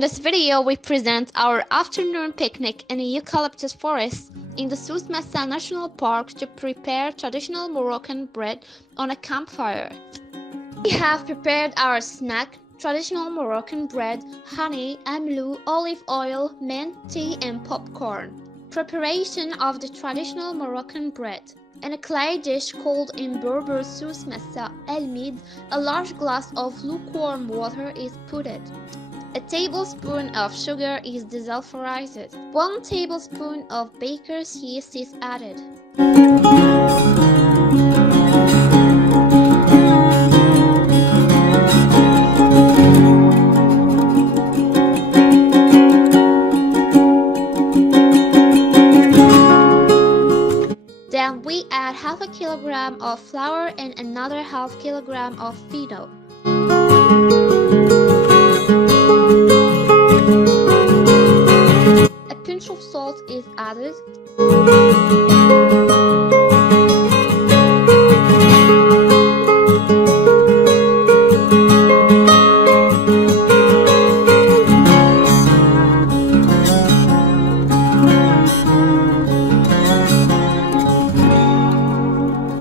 In this video, we present our afternoon picnic in a eucalyptus forest in the Souss Massa National Park to prepare traditional Moroccan bread on a campfire. We have prepared our snack, traditional Moroccan bread, honey, Amlou, olive oil, mint, tea, and popcorn. Preparation of the traditional Moroccan bread. In a clay dish called in Berber Souss massa, Almid, a large glass of lukewarm water is put in. A tablespoon of sugar is desulphurized. 1 tablespoon of baker's yeast is added. Then we add half a kilogram of flour and another half kilogram of fino. A pinch of salt is added.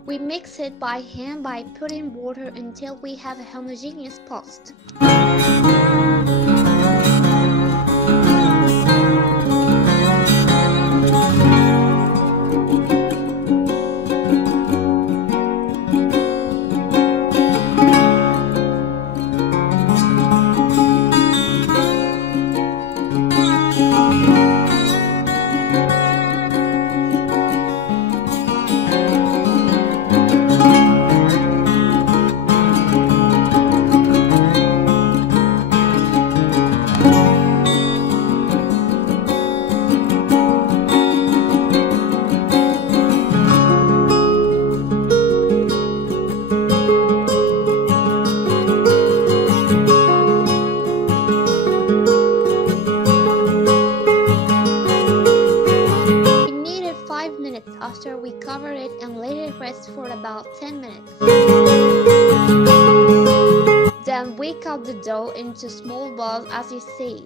We mix it by hand by putting water until we have a homogeneous paste. After we cover it and let it rest for about 10 minutes. Then we cut the dough into small balls as you see.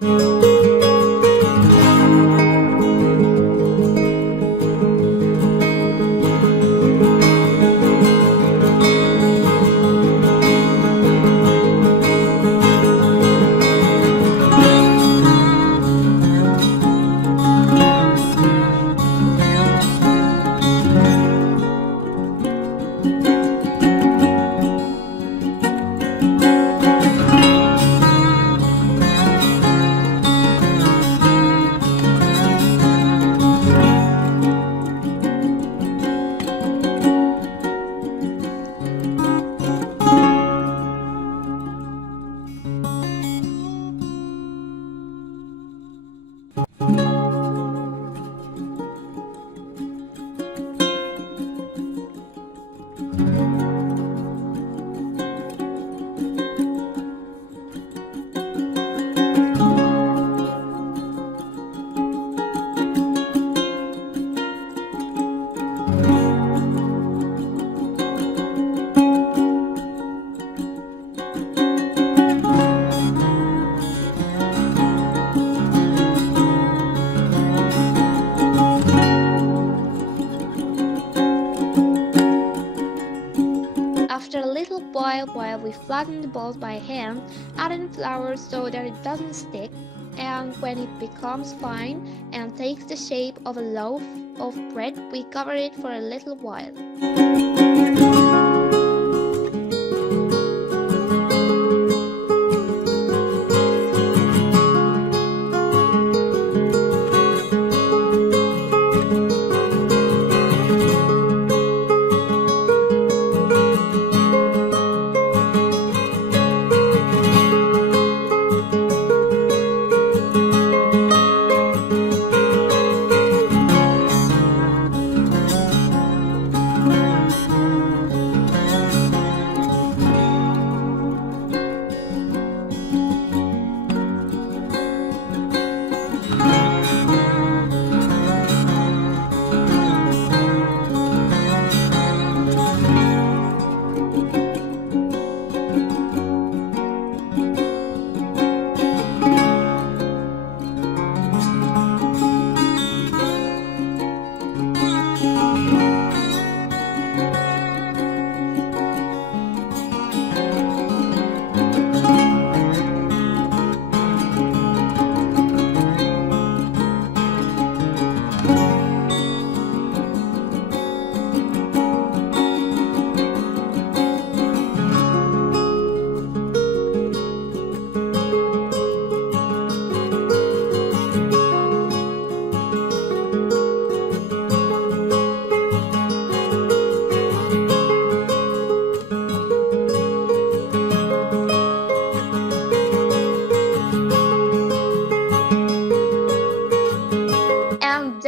After a little boil, while we flatten the balls by hand, adding flour so that it doesn't stick, and when it becomes fine and takes the shape of a loaf of bread, we cover it for a little while.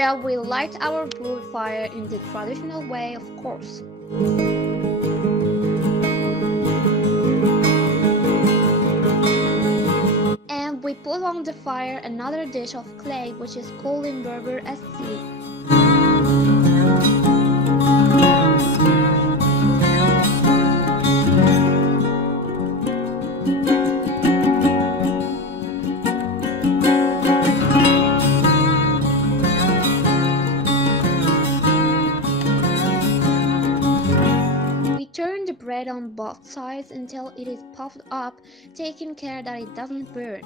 Well, we light our wood fire in the traditional way, of course. And we put on the fire another dish of clay, which is called in Berber as seed. Turn the bread on both sides until it is puffed up, taking care that it doesn't burn.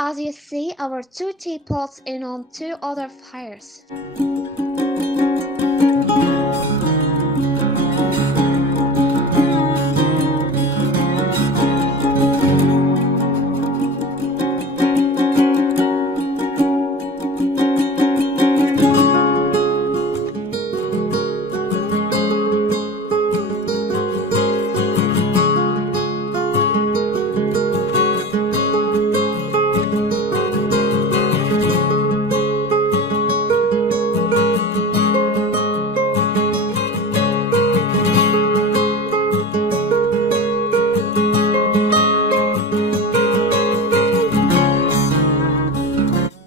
As you see, our 2 teapots in on 2 other fires.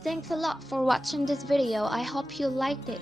Thanks a lot for watching this video. I hope you liked it.